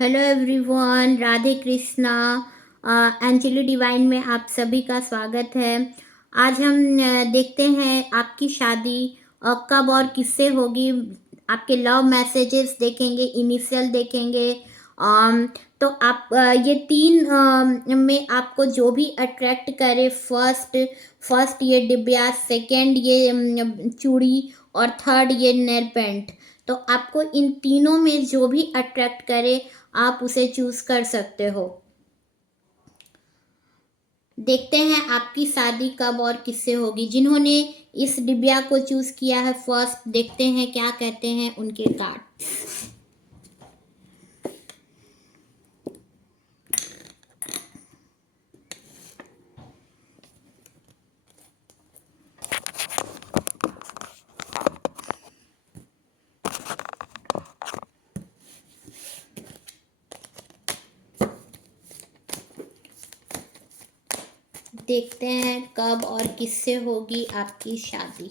Hello everyone, Radhe Krishna. Anjali divine में आप सभी का स्वागत है। आज हम देखते हैं आपकी शादी कब और किससे होगी। आपके लव मैसेजेस देखेंगे, इनिशियल देखेंगे। तो आप ये तीन में आपको जो भी अट्रैक्ट करे, फर्स्ट ये डिब्या, सेकंड ये चूड़ी और थर्ड ये नेल पेंट। तो आपको इन तीनों में जो भी अट्रैक्ट करे आप उसे चूज कर सकते हो। देखते हैं आपकी शादी कब और किससे होगी। जिन्होंने इस डिब्या को चूज किया है फर्स्ट, देखते हैं क्या कहते हैं उनके कार्ड। देखते हैं कब और किससे होगी आपकी शादी।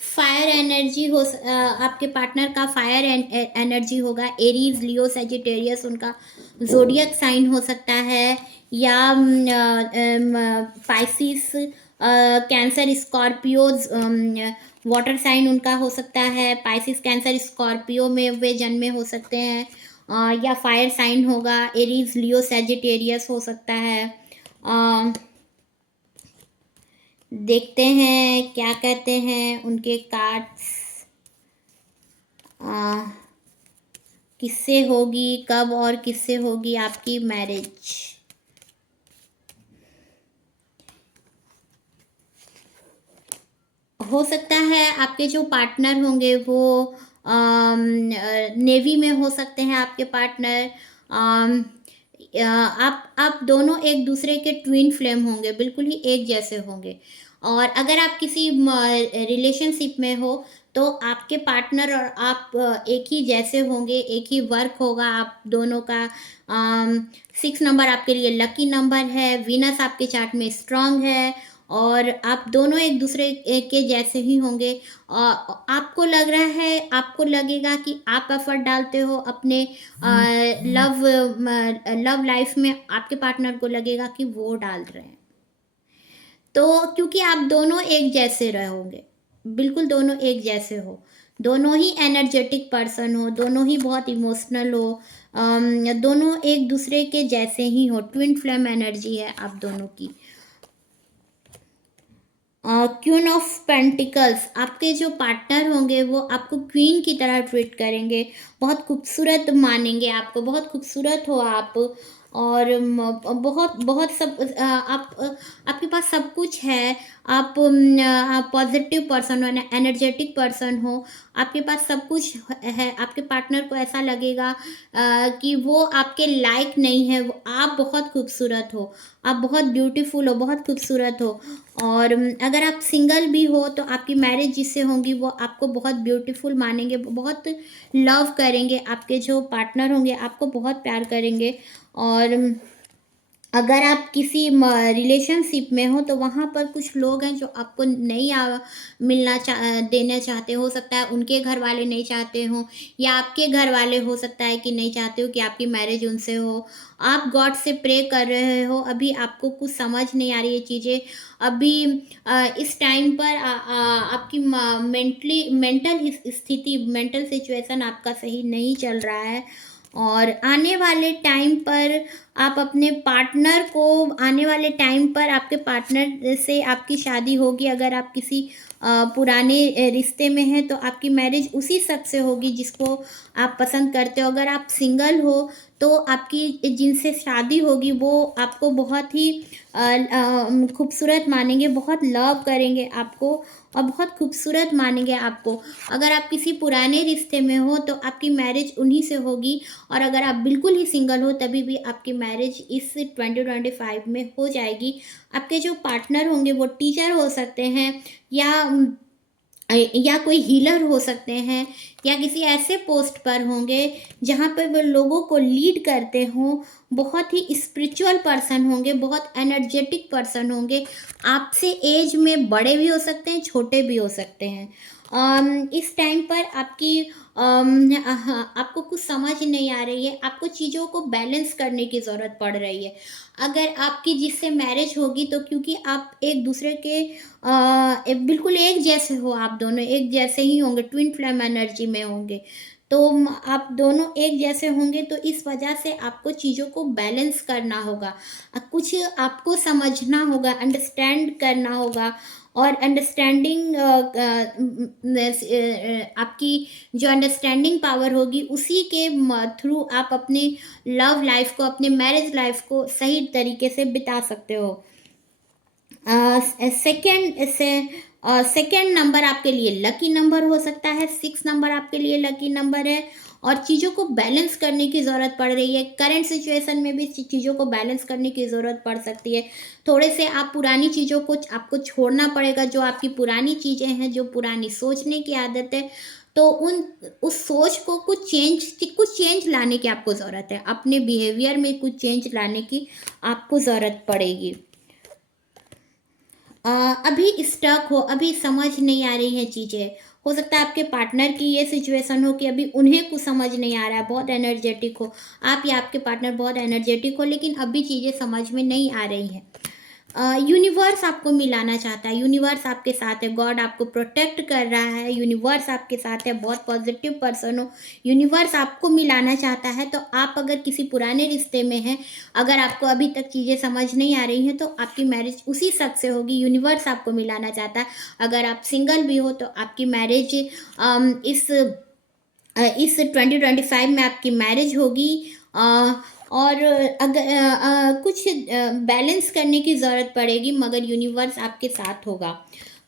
फायर एनर्जी आपके पार्टनर का फायर एनर्जी होगा। एरीज, लियो, सेजिटेरियस उनका जोडियक साइन हो सकता है, या Pisces, Cancer, Scorpios, water sign उनका हो सकता है। पाइसिस, कैंसर, स्कॉर्पियो में वे जन्मे हो सकते हैं। या फायर साइन होगा, एरीज, लियो, सेजिटेरियस हो सकता है। देखते हैं क्या कहते हैं उनके कार्ड्स। किससे होगी, कब और किससे होगी आपकी मैरिज। हो सकता है आपके जो पार्टनर होंगे वो नेवी में हो सकते हैं। आपके पार्टनर आप दोनों एक दूसरे के ट्विन फ्लेम होंगे, बिल्कुल ही एक जैसे होंगे। और अगर आप किसी रिलेशनशिप में हो तो आपके पार्टनर और आप एक ही जैसे होंगे, एक ही वर्क होगा आप दोनों का। 6 नंबर आपके लिए लकी नंबर है। वीनस आपके चार्ट में स्ट्रांग है और आप दोनों एक दूसरे के जैसे ही होंगे। आपको लग रहा है, आपको लगेगा कि आप एफर्ट डालते हो अपने लव लाइफ में, आपके पार्टनर को लगेगा कि वो डाल रहे हैं। तो क्योंकि आप दोनों एक जैसे रहोगे, बिल्कुल दोनों एक जैसे हो, दोनों ही एनर्जेटिक पर्सन हो, दोनों ही बहुत इमोशनल हो, दोनों एक दूसरे के जैसे ही हो। ट्विन फ्लेम एनर्जी है आप दोनों की। क्वीन ऑफ पेंटिकल्स, आपके जो पार्टनर होंगे वो आपको क्वीन की तरह ट्रीट करेंगे, बहुत खूबसूरत मानेंगे आपको, बहुत खूबसूरत हो आप। और बहुत बहुत सब आपके पास सब कुछ है। आप पॉजिटिव पर्सन हो, एनर्जेटिक पर्सन हो, आपके पास सब कुछ है। आपके पार्टनर को ऐसा लगेगा कि वो आपके लायक नहीं है। आप बहुत खूबसूरत हो, आप बहुत ब्यूटीफुल हो, बहुत खूबसूरत हो। और अगर आप सिंगल भी हो तो आपकी मैरिज जिससे होगी वो आपको बहुत ब्यूटीफुल मानेंगे, बहुत लव करेंगे। आपके जो पार्टनर होंगे आपको बहुत प्यार करेंगे। और अगर आप किसी रिलेशनशिप में हो तो वहाँ पर कुछ लोग हैं जो आपको नहीं देना चाहते। हो सकता है उनके घर वाले नहीं चाहते हो, या आपके घर वाले हो सकता है कि नहीं चाहते हो कि आपकी मैरिज उनसे हो। आप गॉड से प्रे कर रहे हो, अभी आपको कुछ समझ नहीं आ रही है चीज़ें। अभी इस टाइम पर आपकी मेंटल सिचुएशन आपका सही नहीं चल रहा है। और आने वाले टाइम पर आने वाले टाइम पर आपके पार्टनर से आपकी शादी होगी। अगर आप किसी पुराने रिश्ते में हैं तो आपकी मैरिज उसी शख्स से होगी जिसको आप पसंद करते हो। अगर आप सिंगल हो तो आपकी जिनसे शादी होगी वो आपको बहुत ही खूबसूरत मानेंगे, बहुत लव करेंगे आपको और बहुत खूबसूरत मानेंगे आपको। अगर आप किसी पुराने रिश्ते में हो तो आपकी मैरिज उन्हीं से होगी, और अगर आप बिल्कुल ही सिंगल हो तभी भी आपकी मैरिज इस 2025 में हो जाएगी। आपके जो पार्टनर होंगे वो टीचर हो सकते हैं, या कोई हीलर हो सकते हैं, या किसी ऐसे पोस्ट पर होंगे जहाँ पर वो लोगों को लीड करते हों। बहुत ही स्पिरिचुअल पर्सन होंगे, बहुत एनर्जेटिक पर्सन होंगे। आपसे एज में बड़े भी हो सकते हैं, छोटे भी हो सकते हैं। इस टाइम पर आपको कुछ समझ नहीं आ रही है, आपको चीज़ों को बैलेंस करने की ज़रूरत पड़ रही है। अगर आपकी जिससे मैरिज होगी तो क्योंकि आप एक दूसरे के बिल्कुल एक जैसे हो, आप दोनों एक जैसे ही होंगे, ट्विन फ्लेम एनर्जी में होंगे। तो आप दोनों एक जैसे होंगे तो इस वजह से आपको चीज़ों को बैलेंस करना होगा। कुछ आपको समझना होगा, अंडरस्टैंड करना होगा, और अंडरस्टैंडिंग आपकी जो अंडरस्टैंडिंग पावर होगी उसी के थ्रू आप अपने लव लाइफ को, अपने मैरिज लाइफ को सही तरीके से बिता सकते हो। सेकेंड नंबर आपके लिए लकी नंबर हो सकता है, 6 नंबर आपके लिए लकी नंबर है, और चीज़ों को बैलेंस करने की ज़रूरत पड़ रही है। करंट सिचुएशन में भी चीज़ों को बैलेंस करने की ज़रूरत पड़ सकती है। थोड़े से आप पुरानी चीज़ों को आपको छोड़ना पड़ेगा, जो आपकी पुरानी चीज़ें हैं, जो पुरानी सोचने की आदत है, तो उस सोच को कुछ चेंज लाने की आपको ज़रूरत है। अपने बिहेवियर में कुछ चेंज लाने की आपको ज़रूरत पड़ेगी। अभी स्टक हो, अभी समझ नहीं आ रही हैं चीज़ें। हो सकता है आपके पार्टनर की ये सिचुएशन हो कि अभी उन्हें कुछ समझ नहीं आ रहा है, बहुत एनर्जेटिक हो आप या आपके पार्टनर बहुत एनर्जेटिक हो, लेकिन अभी चीज़ें समझ में नहीं आ रही हैं। यूनिवर्स आपको मिलाना चाहता है, यूनिवर्स आपके साथ है, गॉड आपको प्रोटेक्ट कर रहा है, यूनिवर्स आपके साथ है, बहुत पॉजिटिव पर्सन हो, यूनिवर्स आपको मिलाना चाहता है। तो आप अगर किसी पुराने रिश्ते में हैं, अगर आपको अभी तक चीज़ें समझ नहीं आ रही हैं तो आपकी मैरिज उसी शख्स से होगी, यूनिवर्स आपको मिलाना चाहता है। अगर आप सिंगल भी हो तो आपकी मैरिज इस 2025 में आपकी मैरिज होगी। और अगर कुछ बैलेंस करने की ज़रूरत पड़ेगी, मगर यूनिवर्स आपके साथ होगा।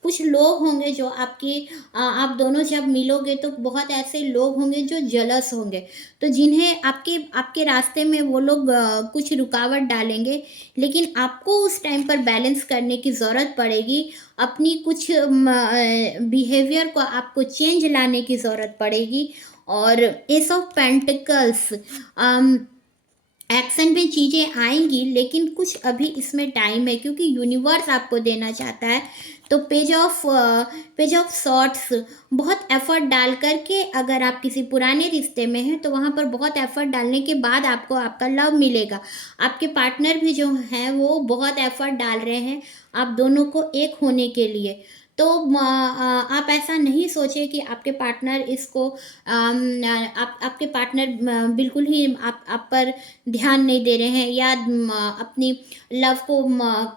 कुछ लोग होंगे जो आप दोनों जब मिलोगे तो बहुत ऐसे लोग होंगे जो जलस होंगे, तो जिन्हें आपके आपके रास्ते में वो लोग कुछ रुकावट डालेंगे, लेकिन आपको उस टाइम पर बैलेंस करने की ज़रूरत पड़ेगी। अपनी कुछ बिहेवियर को आपको चेंज लाने की ज़रूरत पड़ेगी। और एस ऑफ पेंटिकल्स, एक्शन में चीज़ें आएंगी, लेकिन कुछ अभी इसमें टाइम है क्योंकि यूनिवर्स आपको देना चाहता है। तो पेज ऑफ सॉर्ट्स, बहुत एफर्ट डाल करके अगर आप किसी पुराने रिश्ते में हैं तो वहाँ पर बहुत एफर्ट डालने के बाद आपको आपका लव मिलेगा। आपके पार्टनर भी जो हैं वो बहुत एफर्ट डाल रहे हैं आप दोनों को एक होने के लिए। तो आप ऐसा नहीं सोचें कि आपके पार्टनर इसको आपके पार्टनर बिल्कुल ही आप पर ध्यान नहीं दे रहे हैं, या अपनी लव को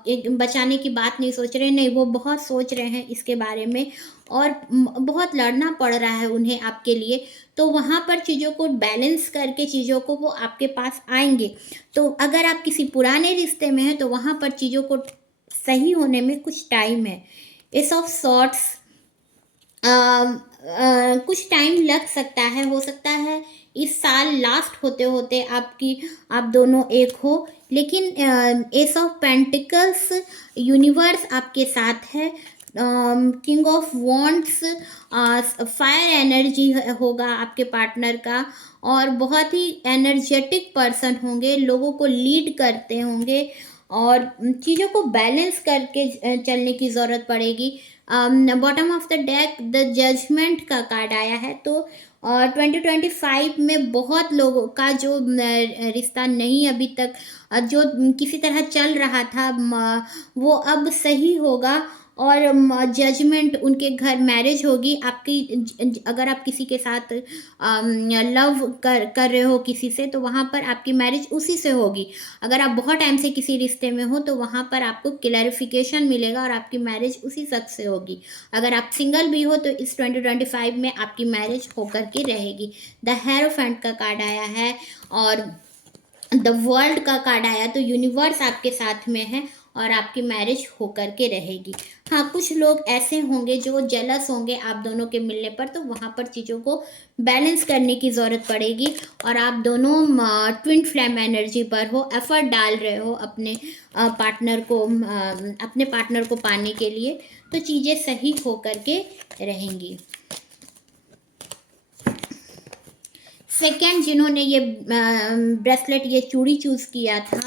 एक बचाने की बात नहीं सोच रहे हैं। नहीं, वो बहुत सोच रहे हैं इसके बारे में, और बहुत लड़ना पड़ रहा है उन्हें आपके लिए। तो वहाँ पर चीज़ों को बैलेंस करके चीज़ों को वो आपके पास आएंगे। तो अगर आप किसी पुराने रिश्ते में हैं तो वहाँ पर चीज़ों को सही होने में कुछ टाइम है। एस ऑफ सॉर्ट्स, कुछ टाइम लग सकता है, हो सकता है इस साल लास्ट होते होते आप दोनों एक हो, लेकिन एस ऑफ पेंटिकल्स, यूनिवर्स आपके साथ है। King of wands, fire energy होगा आपके पार्टनर का, और बहुत ही एनर्जेटिक पर्सन होंगे, लोगों को लीड करते होंगे, और चीज़ों को बैलेंस करके चलने की ज़रूरत पड़ेगी। Bottom of the deck the judgement का कार्ड आया है। तो 2025 में बहुत लोगों का जो रिश्ता नहीं अभी तक जो किसी तरह चल रहा था वो अब सही होगा, और जजमेंट, उनके घर मैरिज होगी आपकी। अगर आप किसी के साथ लव कर रहे हो किसी से, तो वहाँ पर आपकी मैरिज उसी से होगी। अगर आप बहुत टाइम से किसी रिश्ते में हो तो वहाँ पर आपको क्लैरिफिकेशन मिलेगा और आपकी मैरिज उसी शख्स से होगी। अगर आप सिंगल भी हो तो इस 2025 में आपकी मैरिज होकर के रहेगी। द हेरोफेंट का कार्ड आया है और द वर्ल्ड का कार्ड आया, तो यूनिवर्स आपके साथ में है और आपकी मैरिज होकर के रहेगी। हाँ, कुछ लोग ऐसे होंगे जो जेलस होंगे आप दोनों के मिलने पर, तो वहाँ पर चीज़ों को बैलेंस करने की ज़रूरत पड़ेगी। और आप दोनों ट्विन फ्लेम एनर्जी पर हो, एफर्ट डाल रहे हो अपने पार्टनर को पाने के लिए, तो चीज़ें सही होकर के रहेंगी। सेकंड, जिन्होंने ये ब्रेसलेट, ये चूड़ी चूज़ किया था,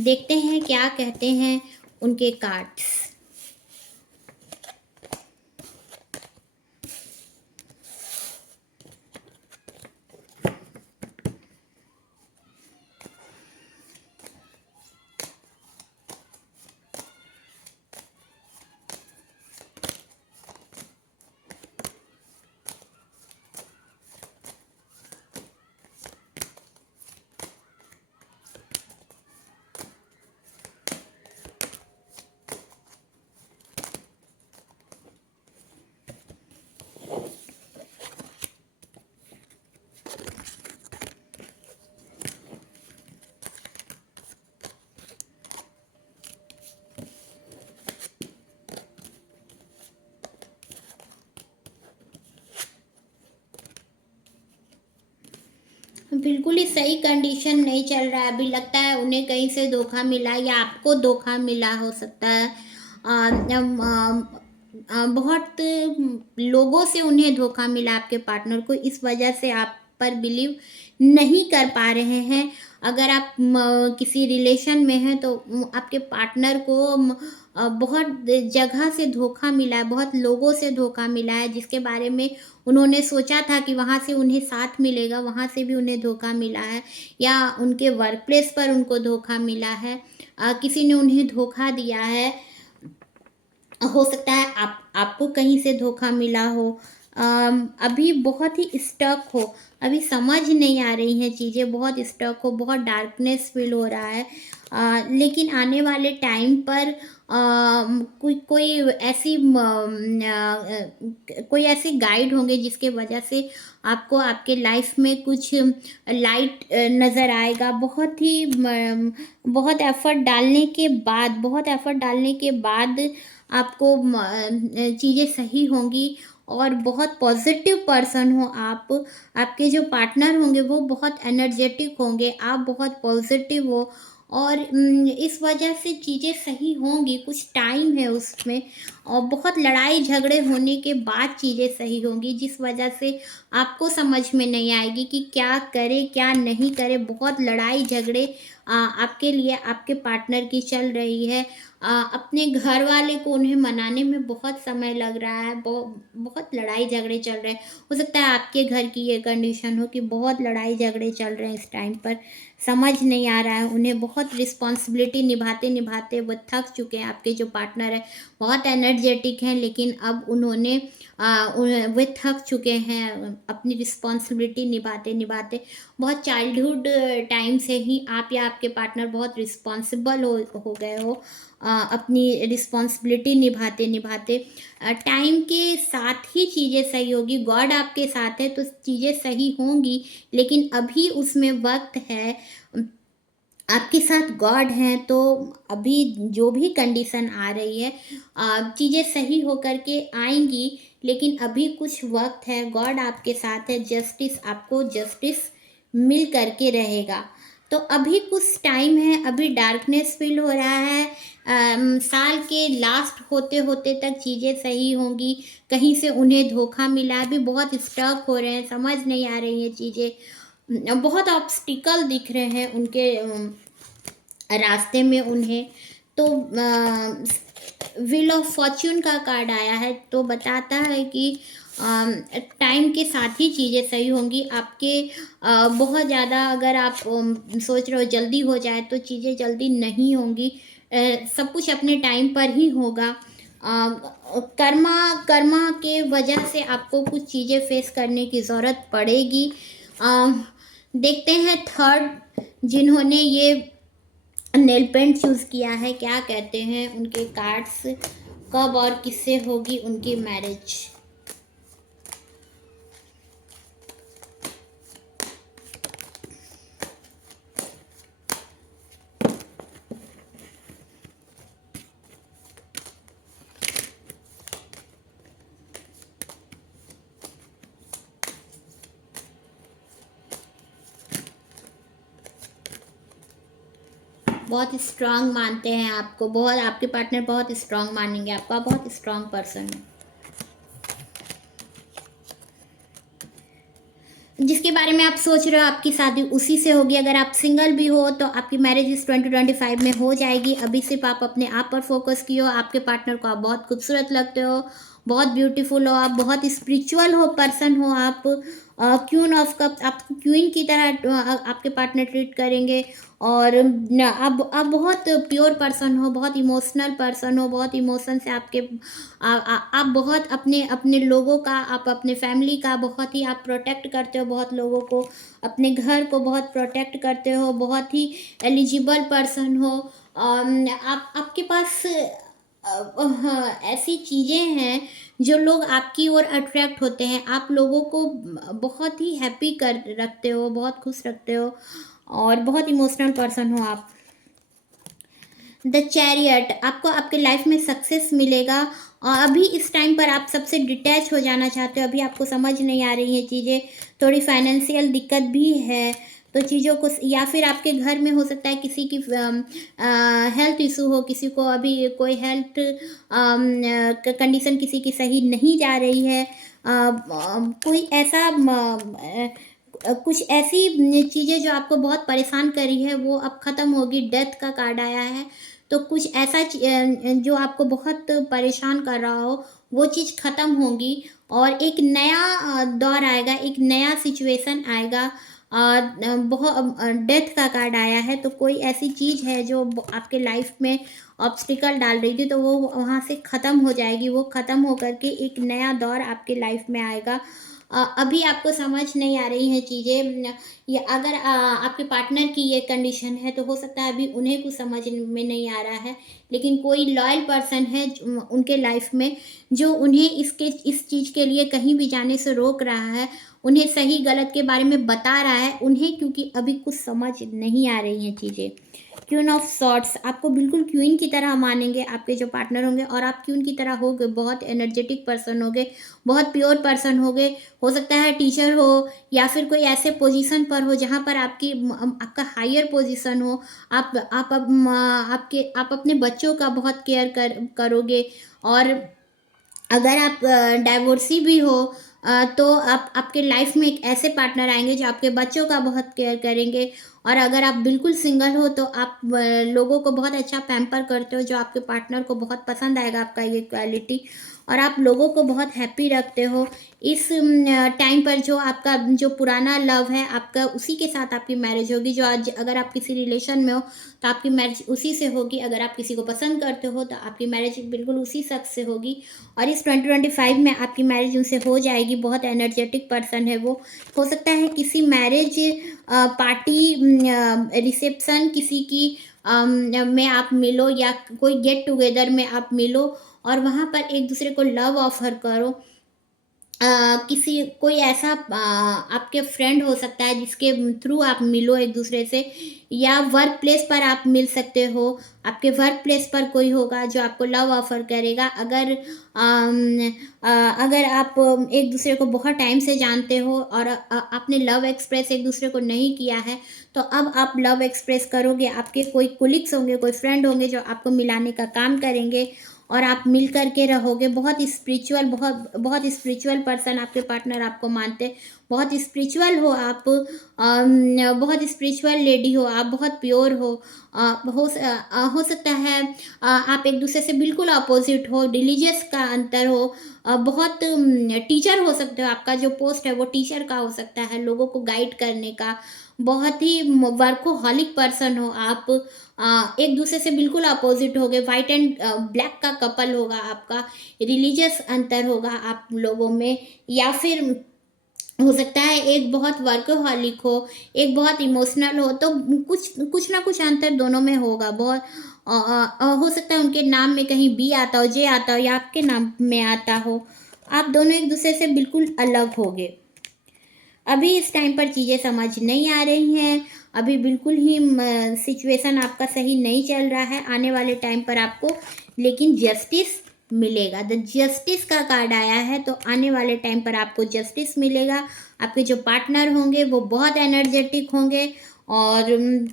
देखते हैं क्या कहते हैं उनके कार्ड्स। बिल्कुल ही सही कंडीशन नहीं चल रहा है। अभी लगता है उन्हें कहीं से धोखा मिला या आपको धोखा मिला हो सकता है। बहुत लोगों से उन्हें धोखा मिला आपके पार्टनर को, इस वजह से आप पर बिलीव नहीं कर पा रहे हैं। अगर आप किसी रिलेशन में हैं तो आपके पार्टनर को बहुत जगह से धोखा मिला है, बहुत लोगों से धोखा मिला है, जिसके बारे में उन्होंने सोचा था कि वहाँ से उन्हें साथ मिलेगा, वहाँ से भी उन्हें धोखा मिला है, या उनके वर्क प्लेस पर उनको धोखा मिला है। किसी ने उन्हें धोखा दिया है। हो सकता है आपको कहीं से धोखा मिला हो। अभी बहुत ही स्टक हो, अभी समझ नहीं आ रही हैं चीज़ें, बहुत स्टक हो, बहुत डार्कनेस फील हो रहा है। लेकिन आने वाले टाइम पर कोई कोई ऐसी कोई ऐसे गाइड होंगे जिसके वजह से आपको आपके लाइफ में कुछ लाइट नज़र आएगा। बहुत एफर्ट डालने के बाद आपको चीज़ें सही होंगी और बहुत पॉजिटिव पर्सन हो आप। आपके जो पार्टनर होंगे वो बहुत एनर्जेटिक होंगे, आप बहुत पॉजिटिव हो, और इस वजह से चीज़ें सही होंगी। कुछ टाइम है उसमें, और बहुत लड़ाई झगड़े होने के बाद चीज़ें सही होंगी, जिस वजह से आपको समझ में नहीं आएगी कि क्या करे क्या नहीं करे। बहुत लड़ाई झगड़े आपके लिए आपके पार्टनर की चल रही है। अपने घर वाले को उन्हें मनाने में बहुत समय लग रहा है, बहुत लड़ाई झगड़े चल रहे हैं। हो सकता है आपके घर की ये कंडीशन हो कि बहुत लड़ाई झगड़े चल रहे हैं इस टाइम पर, समझ नहीं आ रहा है उन्हें। बहुत रिस्पॉन्सिबिलिटी निभाते निभाते वो थक चुके हैं। आपके जो पार्टनर है बहुत एनर्जेटिक हैं, लेकिन अब वे थक चुके हैं अपनी रिस्पॉन्सिबिलिटी निभाते निभाते। बहुत चाइल्डहुड टाइम से ही आप या आपके पार्टनर बहुत रिस्पॉन्सिबल हो गए हो। अपनी रिस्पॉन्सिबिलिटी निभाते निभाते टाइम के साथ ही चीज़ें सही होगी। गॉड आपके साथ है तो चीज़ें सही होंगी, लेकिन अभी उसमें वक्त है। आपके साथ गॉड हैं तो अभी जो भी कंडीशन आ रही है चीज़ें सही होकर के आएंगी, लेकिन अभी कुछ वक्त है। गॉड आपके साथ है, जस्टिस, आपको जस्टिस मिल करके रहेगा। तो अभी कुछ टाइम है, अभी डार्कनेस फील हो रहा है। साल के लास्ट होते होते तक चीज़ें सही होंगी। कहीं से उन्हें धोखा मिला, अभी बहुत स्टक हो रहे हैं, समझ नहीं आ रही हैं चीज़ें। बहुत ऑब्स्टिकल दिख रहे हैं उनके रास्ते में उन्हें। तो व्हील ऑफ फॉर्च्यून का कार्ड आया है, तो बताता है कि टाइम के साथ ही चीज़ें सही होंगी। आपके बहुत ज़्यादा अगर आप सोच रहे हो जल्दी हो जाए, तो चीज़ें जल्दी नहीं होंगी। सब कुछ अपने टाइम पर ही होगा। कर्मा कर्मा के वजह से आपको कुछ चीज़ें फेस करने की ज़रूरत पड़ेगी। अ, देखते हैं थर्ड जिन्होंने ये नेल पेंट चूज़ किया है, क्या कहते हैं उनके कार्ड्स, कब और किससे होगी उनकी मैरिज। बहुत स्ट्रांग मानते हैं आपको, बहुत आपके पार्टनर बहुत स्ट्रांग मानेंगे आपको, आप बहुत स्ट्रांग पर्सन है। जिसके बारे में आप सोच रहे हो आपकी शादी उसी से होगी। अगर आप सिंगल भी हो तो आपकी मैरिज इस 2025 में हो जाएगी। अभी सिर्फ आप अपने आप पर फोकस किए हो। आपके पार्टनर को आप बहुत खूबसूरत लगते हो, बहुत ब्यूटीफुल हो, आप बहुत स्पिरिचुअल हो पर्सन हो आप। क्वीन ऑफ कप आपको क्वीन की तरह आपके पार्टनर ट्रीट करेंगे। और आप बहुत प्योर पर्सन हो, बहुत इमोशनल पर्सन हो, बहुत इमोशन से आपके आप बहुत अपने अपने लोगों का, आप अपने फैमिली का बहुत ही आप प्रोटेक्ट करते हो, बहुत लोगों को, अपने घर को बहुत प्रोटेक्ट करते हो, बहुत ही एलिजिबल पर्सन हो। आप आपके पास हाँ, ऐसी चीज़ें हैं जो लोग आपकी ओर अट्रैक्ट होते हैं। आप लोगों को बहुत ही हैप्पी कर रखते हो, बहुत खुश रखते हो और बहुत इमोशनल पर्सन हो आप। द चैरियट आपको आपके लाइफ में सक्सेस मिलेगा। और अभी इस टाइम पर आप सबसे डिटैच हो जाना चाहते हो, अभी आपको समझ नहीं आ रही है चीज़ें, थोड़ी फाइनेंशियल दिक्कत भी है। तो चीज़ों को, या फिर आपके घर में हो सकता है किसी की हेल्थ इशू हो, किसी को अभी कोई हेल्थ कंडीशन किसी की सही नहीं जा रही है। कोई ऐसा कुछ ऐसी चीज़ें जो आपको बहुत परेशान कर रही है वो अब ख़त्म होगी। डेथ का कार्ड आया है, तो कुछ ऐसा जो आपको बहुत परेशान कर रहा हो वो चीज़ ख़त्म होगी और एक नया दौर आएगा, एक नया सिचुएशन आएगा। बहुत डेथ का कार्ड आया है, तो कोई ऐसी चीज़ है जो आपके लाइफ में ऑब्स्टिकल डाल रही थी, तो वो वहाँ से ख़त्म हो जाएगी। वो ख़त्म हो करके एक नया दौर आपके लाइफ में आएगा। अभी आपको समझ नहीं आ रही हैं चीज़ें, या अगर आपके पार्टनर की ये कंडीशन है तो हो सकता है अभी उन्हें कुछ समझ में नहीं आ रहा है, लेकिन कोई लॉयल पर्सन है उनके लाइफ में जो उन्हें इस चीज़ के लिए कहीं भी जाने से रोक रहा है, उन्हें सही गलत के बारे में बता रहा है उन्हें, क्योंकि अभी कुछ समझ नहीं आ रही हैं चीज़ें। क्वीन ऑफ सॉर्ट्स आपको बिल्कुल क्वीन की तरह मानेंगे आपके जो पार्टनर होंगे, और आप क्वीन की तरह होगे, बहुत एनर्जेटिक पर्सन होगे, बहुत प्योर पर्सन होगे। हो सकता है टीचर हो या फिर कोई ऐसे पोजीशन पर हो जहाँ पर आपका हायर पोजीशन हो। आप अपने बच्चों का बहुत केयर करोगे। और अगर आप डाइवोर्सी भी हो तो आप आपके लाइफ में एक ऐसे पार्टनर आएंगे जो आपके बच्चों का बहुत केयर करेंगे। और अगर आप बिल्कुल सिंगल हो तो आप लोगों को बहुत अच्छा पैम्पर करते हो, जो आपके पार्टनर को बहुत पसंद आएगा आपका ये क्वालिटी। और आप लोगों को बहुत हैप्पी रखते हो। इस टाइम पर जो आपका जो पुराना लव है आपका, उसी के साथ आपकी मैरिज होगी। जो आज अगर आप किसी रिलेशन में हो तो आपकी मैरिज उसी से होगी। अगर आप किसी को पसंद करते हो तो आपकी मैरिज बिल्कुल उसी शख्स से होगी। और इस 2025 में आपकी मैरिज उनसे हो जाएगी। बहुत एनर्जेटिक पर्सन है वो। हो सकता है किसी मैरिज पार्टी, रिसेप्शन किसी की में आप मिलो, या कोई गेट टुगेदर में आप मिलो और वहाँ पर एक दूसरे को लव ऑफर करो। किसी कोई ऐसा आपके फ्रेंड हो सकता है जिसके थ्रू आप मिलो एक दूसरे से, या वर्क प्लेस पर आप मिल सकते हो। आपके वर्क प्लेस पर कोई होगा जो आपको लव ऑफर करेगा। अगर आप एक दूसरे को बहुत टाइम से जानते हो और आपने लव एक्सप्रेस एक दूसरे को नहीं किया है, तो अब आप लव एक्सप्रेस करोगे। आपके कोई कुलिग्स होंगे, कोई फ्रेंड होंगे जो आपको मिलाने का काम करेंगे और आप मिल कर के रहोगे। बहुत स्पिरिचुअल पर्सन आपके पार्टनर आपको मानते हैं। बहुत स्पिरिचुअल हो आप, बहुत स्पिरिचुअल लेडी हो आप, बहुत प्योर हो। हो सकता है आप एक दूसरे से बिल्कुल अपोजिट हो, रिलीजियस का अंतर हो, बहुत टीचर हो सकते हो, आपका जो पोस्ट है वो टीचर का हो सकता है, लोगों को गाइड करने का। बहुत ही वर्कोहॉलिक पर्सन हो आप, एक दूसरे से बिल्कुल अपोजिट हो गए, वाइट एंड ब्लैक का कपल होगा आपका, रिलीजियस अंतर होगा आप लोगों में, या फिर हो सकता है एक बहुत वर्कहॉलिक हो, एक बहुत इमोशनल हो, तो कुछ कुछ ना कुछ अंतर दोनों में होगा। बहुत हो सकता है उनके नाम में कहीं बी आता हो, जे आता हो, या आपके नाम में आता हो। आप दोनों एक दूसरे से बिल्कुल अलग होगे। अभी इस टाइम पर चीज़ें समझ नहीं आ रही हैं, अभी बिल्कुल ही सिचुएशन आपका सही नहीं चल रहा है। आने वाले टाइम पर आपको लेकिन जस्टिस मिलेगा। द जस्टिस का कार्ड आया है, तो आने वाले टाइम पर आपको जस्टिस मिलेगा। आपके जो पार्टनर होंगे वो बहुत एनर्जेटिक होंगे और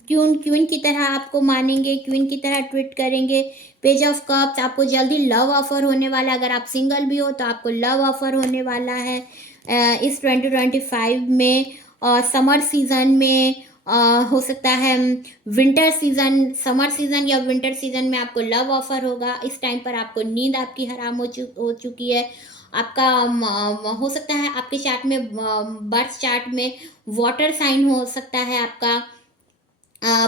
क्वीन क्वीन की तरह आपको मानेंगे, क्वीन की तरह ट्रीट करेंगे। पेज ऑफ कप्स, आपको जल्दी लव ऑफर होने वाला है। अगर आप सिंगल भी हो तो आपको लव ऑफर होने वाला है इस 2025 में, और समर सीज़न में, हो सकता है विंटर सीज़न, समर सीज़न या विंटर सीज़न में आपको लव ऑफर होगा। इस टाइम पर आपको नींद आपकी हराम हो चुकी है। आपका हो सकता है आपके चार्ट में, बर्थ चार्ट में वाटर साइन हो सकता है आपका,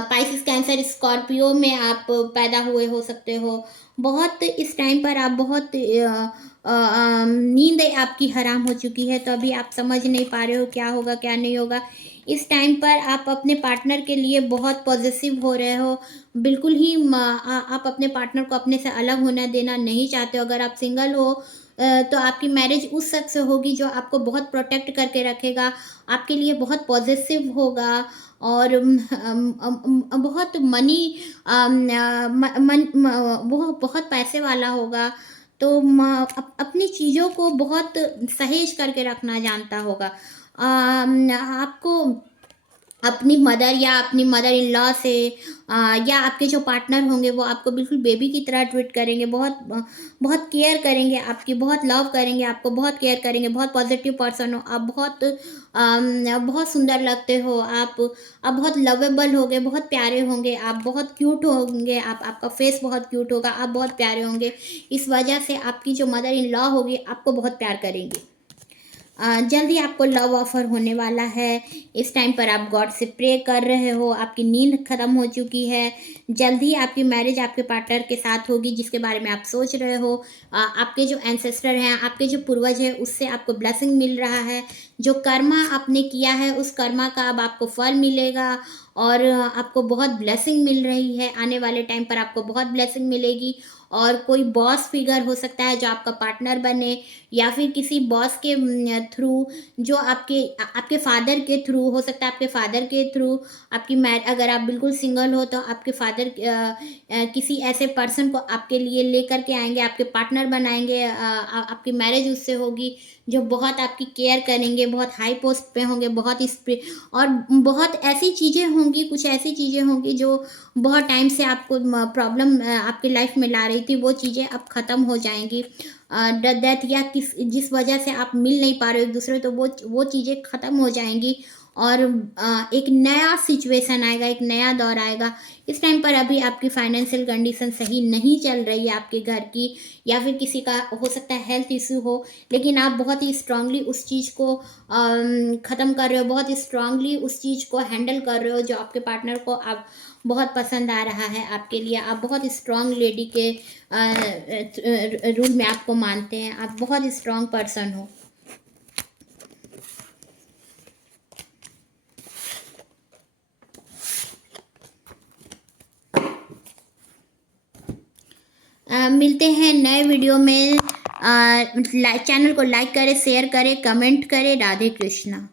पाइसिस, कैंसर, स्कॉर्पियो में आप पैदा हुए हो सकते हो। बहुत इस टाइम पर आप बहुत नींद आपकी हराम हो चुकी है, तो अभी आप समझ नहीं पा रहे हो क्या होगा क्या नहीं होगा। इस टाइम पर आप अपने पार्टनर के लिए बहुत पॉजिटिव हो रहे हो, बिल्कुल ही आप अपने पार्टनर को अपने से अलग होने देना नहीं चाहते हो। अगर आप सिंगल हो तो आपकी मैरिज उस शख्स से होगी जो आपको बहुत प्रोटेक्ट करके रखेगा, आपके लिए बहुत पॉजिटिव होगा, और बहुत मनी, वो बहुत पैसे वाला होगा, तो अपनी चीज़ों को बहुत सहेज करके रखना जानता होगा। आपको अपनी मदर या अपनी मदर इन लॉ से, या आपके जो पार्टनर होंगे वो आपको बिल्कुल बेबी की तरह ट्रीट करेंगे, बहुत केयर करेंगे आपकी, बहुत लव करेंगे आपको, बहुत केयर करेंगे, बहुत पॉजिटिव पर्सन हो आप, बहुत सुंदर लगते हो आप बहुत लवेबल होंगे, बहुत प्यारे होंगे आप, बहुत क्यूट होंगे आप, आपका फेस बहुत क्यूट होगा, आप बहुत प्यारे होंगे। इस वजह से आपकी जो मदर इन लॉ होगी आपको बहुत प्यार करेंगी। जल्दी आपको लव ऑफर होने वाला है। इस टाइम पर आप गॉड से प्रे कर रहे हो, आपकी नींद खत्म हो चुकी है, जल्दी आपकी मैरिज आपके पार्टनर के साथ होगी जिसके बारे में आप सोच रहे हो। आपके जो एंसेस्टर हैं, आपके जो पूर्वज हैं, उससे आपको ब्लेसिंग मिल रहा है। जो कर्मा आपने किया है उस कर्मा का अब आपको फल मिलेगा, और आपको बहुत ब्लेसिंग मिल रही है। आने वाले टाइम पर आपको बहुत ब्लेसिंग मिलेगी, और कोई बॉस फिगर हो सकता है जो आपका पार्टनर बने, या फिर किसी बॉस के थ्रू, जो आपके फादर के थ्रू हो सकता है, आपके फादर के थ्रू आपकी अगर आप बिल्कुल सिंगल हो तो आपके फादर किसी ऐसे पर्सन को आपके लिए लेकर के आएंगे, आपके पार्टनर बनाएंगे, आपकी मैरिज उससे होगी जो बहुत आपकी केयर करेंगे, बहुत हाई पोस्ट पे होंगे, और बहुत ऐसी चीज़ें होंगी, कुछ ऐसी चीज़ें होंगी जो बहुत टाइम से आपको प्रॉब्लम आपकी लाइफ में ला रही थी, वो चीज़ें अब ख़त्म हो जाएंगी। डेथ या जिस वजह से आप मिल नहीं पा रहे हो एक दूसरे, तो वो चीज़ें ख़त्म हो जाएंगी, और एक नया सिचुएशन आएगा, एक नया दौर आएगा। इस टाइम पर अभी आपकी फाइनेंशियल कंडीशन सही नहीं चल रही है आपके घर की, या फिर किसी का हो सकता है हेल्थ इशू हो, लेकिन आप बहुत ही स्ट्रांगली उस चीज़ को ख़त्म कर रहे हो, बहुत ही स्ट्रांगली उस चीज़ को हैंडल कर रहे हो जो आपके पार्टनर को आप बहुत पसंद आ रहा है आपके लिए। आप बहुत स्ट्रांग लेडी के रूल में आपको मानते हैं, आप बहुत स्ट्रांग पर्सन हो। मिलते हैं नए वीडियो में। चैनल को लाइक करें, शेयर करें, कमेंट करें। राधे कृष्णा।